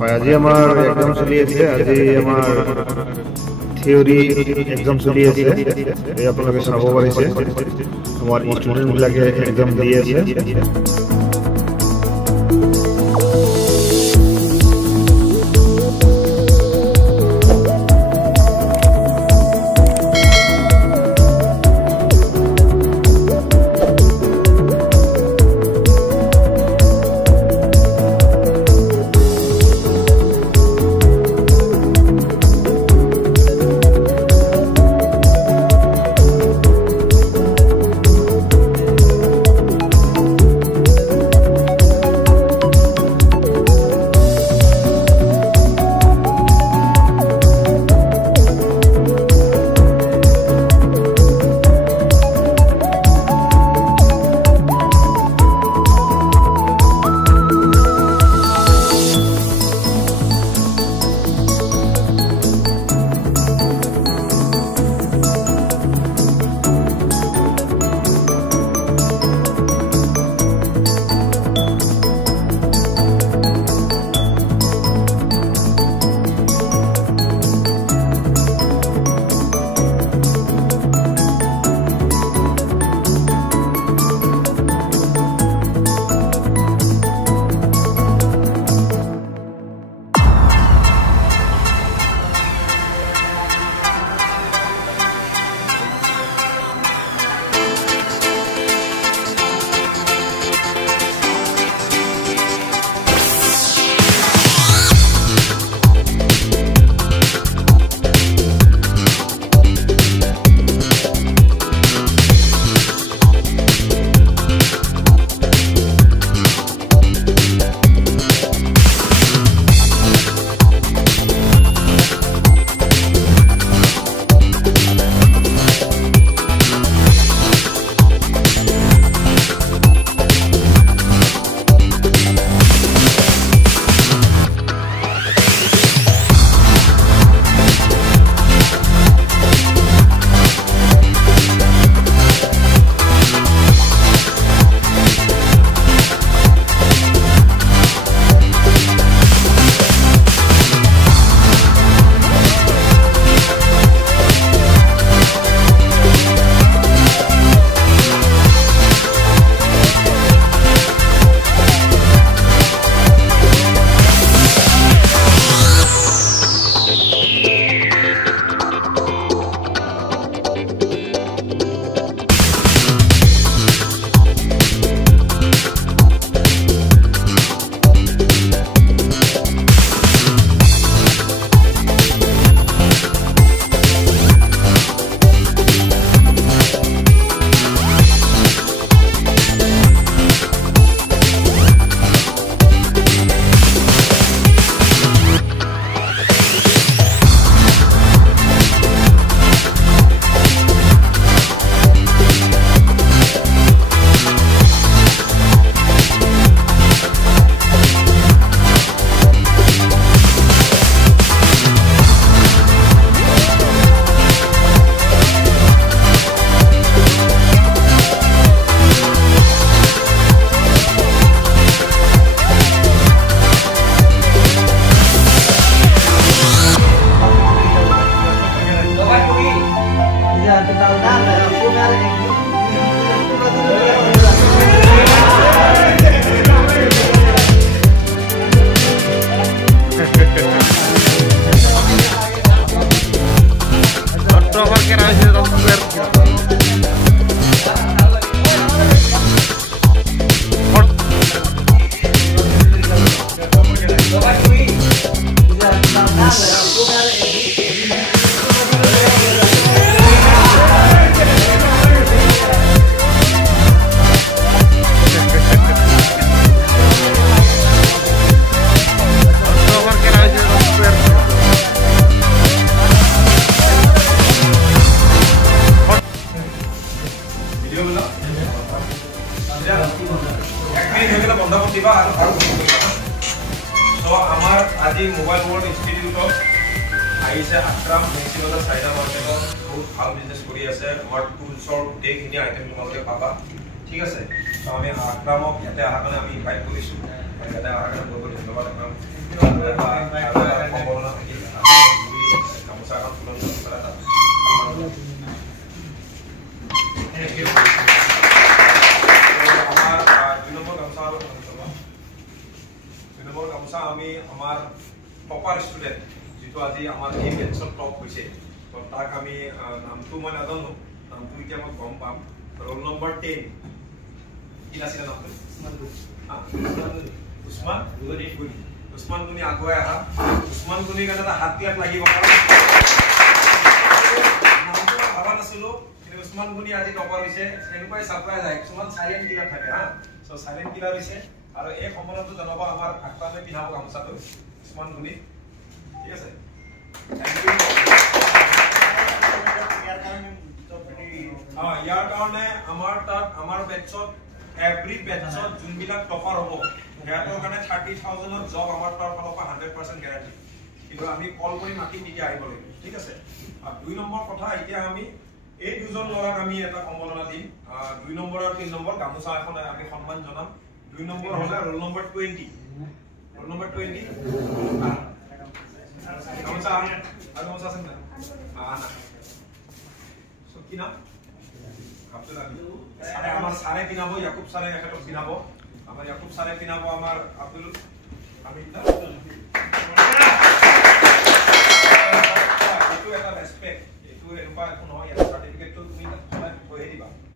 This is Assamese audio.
হয় আজি আমাৰ এক্সাম চলি আছে আজি আমাৰ থিওৰি এক্সাম চলি আছে এই আপোনালোকে চাব পাৰিছে আমাৰ ষ্টুডেন্ট বিলাকে এক্সাম দি আছে আজি মোবাইল ওয়াৰ্ল্ড ইনস্টিটিউটত আইছে আক্ৰাম মেক্সিমাম সাইডা মাৰ্কেটত বহুত ভাল বিজনেস কৰি আছে আমাৰ টুলছৰ গোটেইখিনি আইটেম তোমালোকে পাবা ঠিক আছে তো আমি আক্ৰামক ইয়াতে আহাৰ কাৰণে আমি ইনভাইট কৰিছো ইয়াতে আহাৰ কাৰণে বহুত ধন্যবাদ আক্ৰাম সম্ভাৱনা থাকিল গামোচা এখন তুলন কৰা গামোচা আমি আমাৰ টপাৰ ষ্টুডেণ্ট যিটো আজি আমাৰ এই বেটছত টপ হৈছে তাক আমি নামটো মই নাজানো নামটো এতিয়া মই গম পাম ৰোল নম্বৰ 10 কি আছিলে নামটো উছমান গুনি উছমান গুনি আগুৱাই আহা উছমান গুনিৰ কাৰণে এটা হাত দিয়াত লাগিব নামটো ভাবা নাছিলো কিন্তু উছমান গুনি আজি টপাৰ হৈছে এনেকুৱাই ছাৰপ্ৰাইজ আহে কিছুমান চাইলেণ্ট কিলাৰ থাকে হা সো চাইলেণ্ট কিলাৰ হৈছে আৰু এই সময়তো জনাব আমাৰ আক্ৰামে পিন্ধাব গামোচাটো উছমান গুনি ঠিক আছে থ্যাংক ইউ ইয়াৰ কাৰণে আমাৰ তাত আমাৰ বেটছত এভৰি বেটছত যোনবিলাক টপাৰ হ'ব সিহঁতৰ কাৰণে 30,000 জব আমাৰ ফালৰ পৰা 100% গ্যাৰান্টি কিন্তু আমি কল কৰি মাতি তেতিয়া আহিব লাগিব ঠিক আছে আৰু 2 নম্বৰ কথা এতিয়া আমি এই দুজন ল'ৰাক আমি এটা সম্বৰ্ধনা দিম 2 নম্বৰ আৰু 3 নম্বৰ গামোচা এখন আমি সন্মান জনাম 2 নম্বৰ হলে ৰোল নম্বৰ 20 ৰোল নম্বৰ 20 গামোচা আৰু গামোচা আছে না না সো কি নাম আব্দুল আলী সারে আমার সারে পিনাবো ইয়াকুব সারে এখানে পিনাবো আমার ইয়াকুব সারে পিনাবো আমার আব্দুল হামিদ না এটো এটা রেসপেক্ট এটো এনেকুৱা একো নহয় সাৰ্টিফিকেটটো তুমি